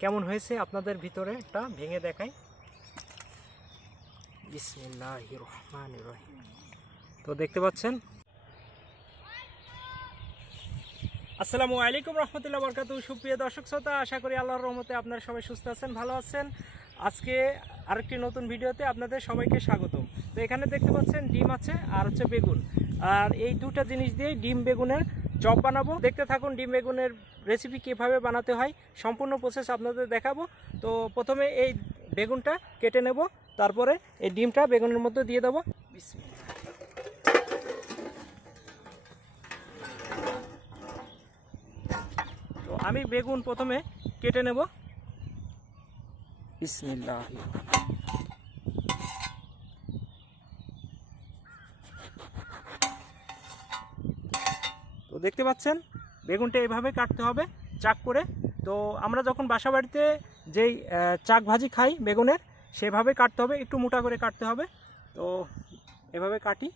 কেমন হয়েছে আপনাদের ভিতরে একটা ভেঙে দেখাই। বিসমিল্লাহির রহমানির রহিম। তো দেখতে পাচ্ছেন। আসসালামু আলাইকুম রহমতুল্লাহ বরকাতুহু। সুপ্রিয় দর্শক শ্রোতা, আশা করি আল্লাহর রহমতে আপনারা সবাই সুস্থ আছেন, ভালো আছেন। আজকে আরেকটি নতুন ভিডিওতে আপনাদের সবাইকে স্বাগতম। তো এখানে দেখতে পাচ্ছেন ডিম আছে আর হচ্ছে বেগুন, আর এই দুটো জিনিস দিয়ে ডিম বেগুনের চপ বানাবো। দেখতে থাকুন ডিম বেগুনের রেসিপি কীভাবে বানাতে হয়, সম্পূর্ণ প্রসেস আপনাদের দেখাবো। তো প্রথমে এই বেগুনটা কেটে নেব, তারপরে এই ডিমটা বেগুনের মধ্যে দিয়ে দেবো। তো আমি বেগুন প্রথমে কেটে নেব। বিসমিল্লাহ। তো দেখতে পাচ্ছেন বেগুনটা এইভাবে কাটতে হবে চাক করে। তো আমরা যখন বাসা বাড়িতে যেই চাক ভাজি খাই বেগুনের, সেভাবে কাটতে হবে, একটু মোটা করে কাটতে হবে। তো এভাবে কাটি।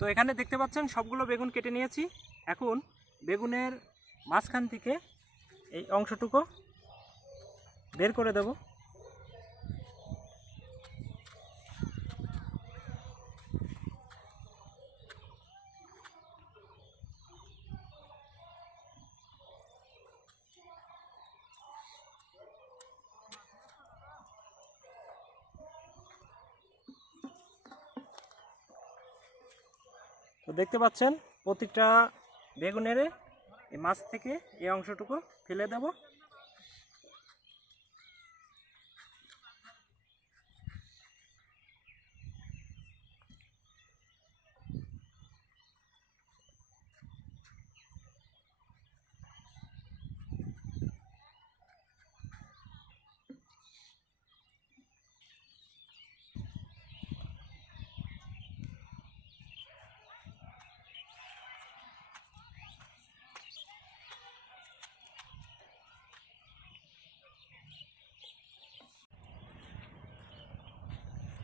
তো এখানে দেখতে পাচ্ছেন সবগুলো বেগুন কেটে নিয়েছি। এখন বেগুনের মাঝখান থেকে এই অংশটুকু বের করে দেব। তো দেখতে পাচ্ছেন প্রতিটা বেগুনের এই মাছ থেকে এই অংশটুকু ফেলে দেব।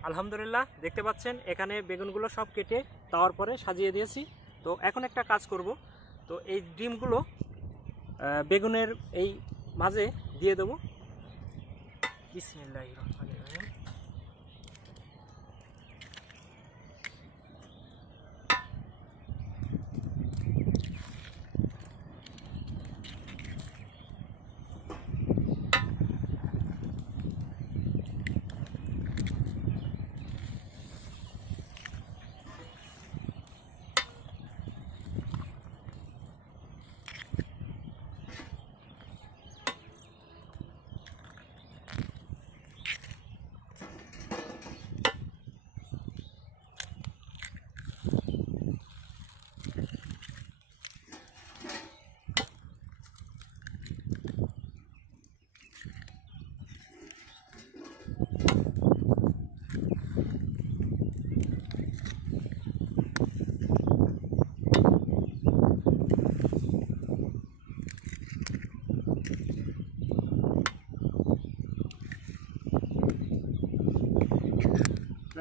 আলহামদুলিল্লাহ, দেখতে পাচ্ছেন এখানে বেগুনগুলো সব কেটে তাওয়ার পরে সাজিয়ে দিয়েছি। তো এখন একটা কাজ করব। তো এই ডিমগুলো বেগুনের এই মাঝে দিয়ে দেবো। বিসমিল্লাহির রহমানির রহিম।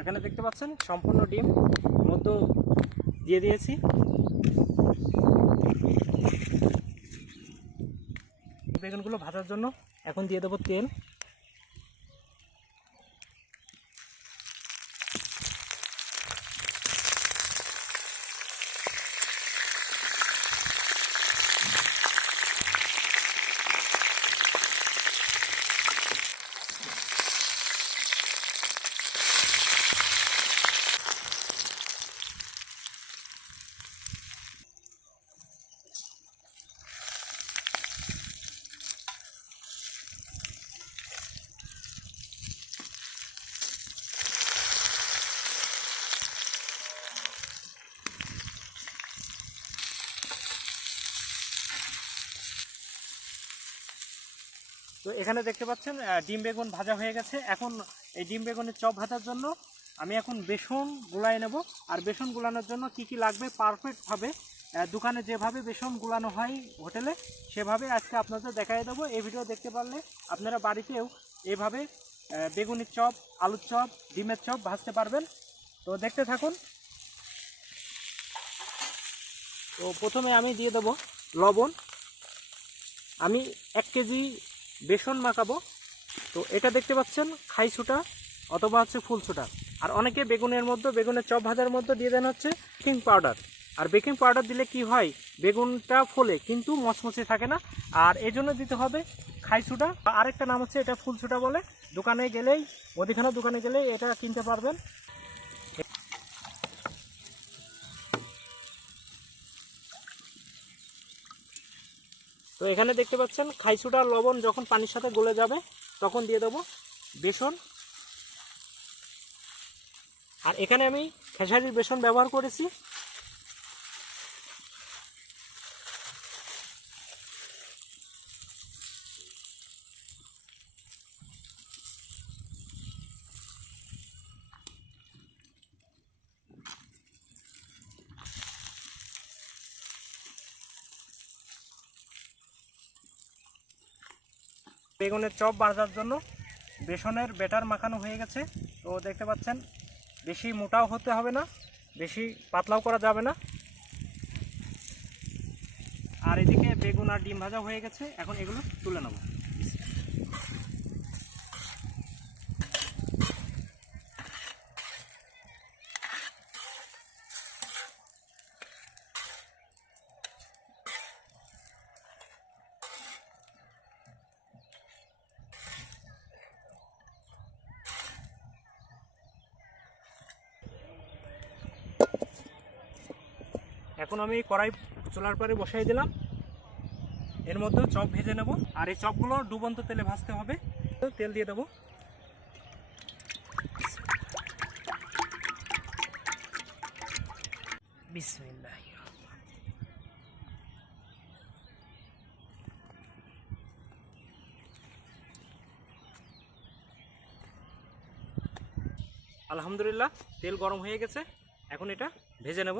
এখানে দেখতে পাচ্ছেন সম্পূর্ণ ডিম মধ্য দিয়ে দিয়েছি। বেগুনগুলো ভাজার জন্য এখন দিয়ে দেবো তেল। এখানে দেখতে পাচ্ছেন ডিম বেগুন ভাজা হয়ে গেছে। এখন এই ডিম বেগুনের চপ ভাজার জন্য আমি এখন বেসন গুলায় নেব। আর বেসন গুলানোর জন্য কি কি লাগবে পারফেক্টভাবে দোকানে যেভাবে বেসন গুলানো হয় হোটেলে সেভাবে আজকে আপনাদের দেখাই দেবো। এই ভিডিও দেখতে পারলে আপনারা বাড়িতেও এভাবে বেগুনের চপ, আলুর চপ, ডিমের চপ ভাজতে পারবেন। তো দেখতে থাকুন। তো প্রথমে আমি দিয়ে দেবো লবণ। আমি 1 কেজি বেসন মাখাবো। তো এটা দেখতে পাচ্ছেন খাইছুটা অথবা হচ্ছে ফুলছুটা। আর অনেকে বেগুনের চপ ভাজার মধ্যে দিয়ে দেন হচ্ছে বেকিং পাউডার। আর বেকিং পাউডার দিলে কি হয়, বেগুনটা ফোলে কিন্তু মচমচে থাকে না। আর এই জন্য দিতে হবে খাইছুটা। আরেকটা নাম হচ্ছে এটা ফুলছুটা বলে। দোকানে গেলেই, মুদিখানা দোকানে গেলেই এটা কিনতে পারবেন। তো এখানে দেখতে পাচ্ছেন খাইছুটা লবণ যখন পানির সাথে গলে যাবে তখন দিয়ে দেবো বেসন। আর এখানে আমি খেসারির বেসন ব্যবহার করেছি। বেগুনের চপ ভাজার জন্য বেসনের ব্যাটার মাখানো হয়ে গেছে। তো দেখতে পাচ্ছেন বেশি মোটাও হতে হবে না, বেশি পাতলাও করা যাবে না। আর এদিকে বেগুন আর ডিম ভাজা হয়ে গেছে। এখন এগুলো তুলে নেব। এখন আমি কড়াই চুলার পরে বসাই দিলাম। এর মধ্যে চপ ভেজে নেব। আর এই চপগুলো ডুবন্ত তেলে ভাজতে হবে। তেল দিয়ে দেবো। বিসমিল্লাহ। আলহামদুলিল্লাহ তেল গরম হয়ে গেছে। এখন এটা ভেজে নেব।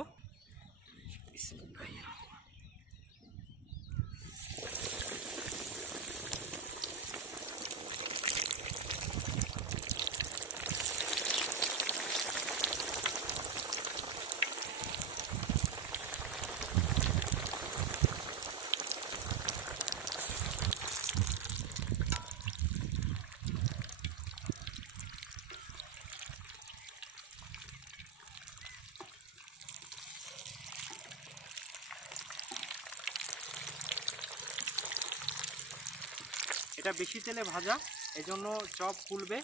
এটা বেশি তেলে ভাজা, এজন্য চপ ফুলবে।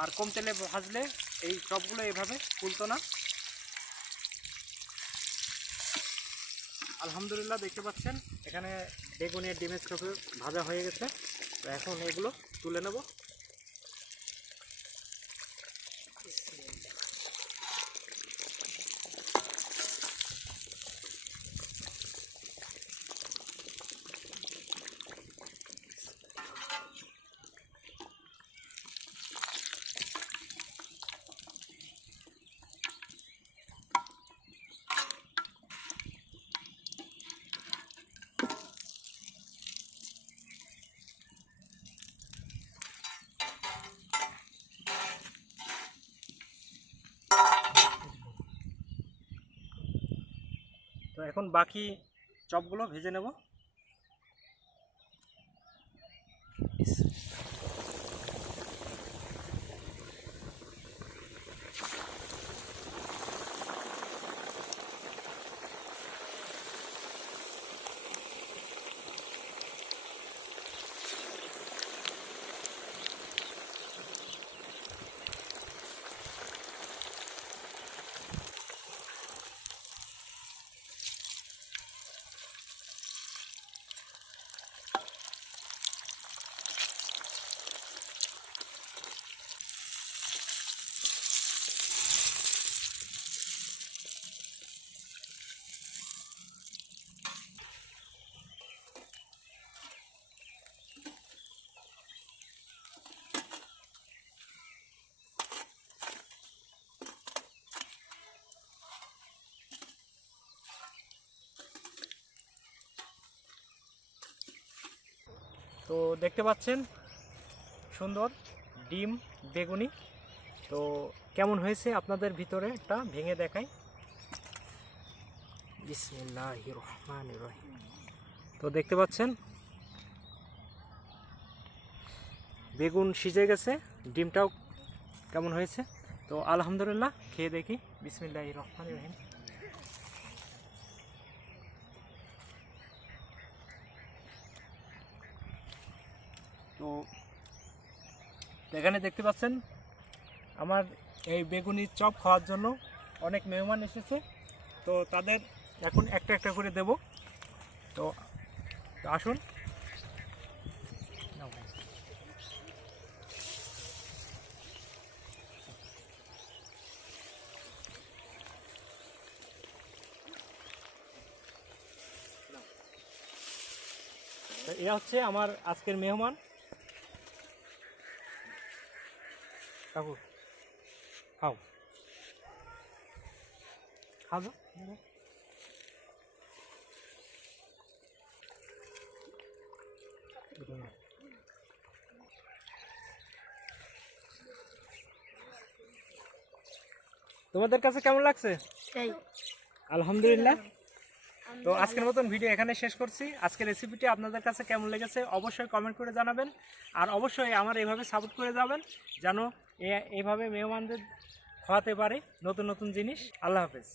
আর কম তেলে ভাজলে এই চপগুলো এভাবে ফুলতো না। আলহামদুলিল্লাহ দেখতে পাচ্ছেন এখানে বেগুনের ডিমের চপে ভাজা হয়ে গেছে। তো এখন এগুলো তুলে নেব। তো এখন বাকি চপগুলো ভেজে নেব। তো দেখতে পাচ্ছেন সুন্দর ডিম বেগুনি। তো কেমন হয়েছে আপনাদের ভিতরে একটা ভেঙে দেখাই। বিসমিল্লাহির রহমানির রহিম। তো দেখতে পাচ্ছেন বেগুন সিজে গেছে, ডিমটাও কেমন হয়েছে। তো আলহামদুলিল্লাহ খেয়ে দেখি। বিসমিল্লাহির রহমানির রহিম। তো এখানে দেখতে পাচ্ছেন আমার এই বেগুনির চপ খাওয়ার জন্য অনেক মেহমান এসেছে। তো তাদের এখন একটা একটা করে দেব। তো আসুন। এরা হচ্ছে আমার আজকের মেহমান। কাকু খাও খাও তো। তোমাদের কাছে কেমন লাগছে? আলহামদুলিল্লাহ। তো আজকের মতন ভিডিও এখানে শেষ করছি। আজকের রেসিপিটি আপনাদের কাছে কেমন লেগেছে অবশ্যই কমেন্ট করে জানাবেন। আর অবশ্যই আমার এইভাবে সাপোর্ট করে যাবেন যেন এইভাবে মেহমানদের খাওয়াতে পারে নতুন নতুন জিনিস। আল্লাহ হাফেজ।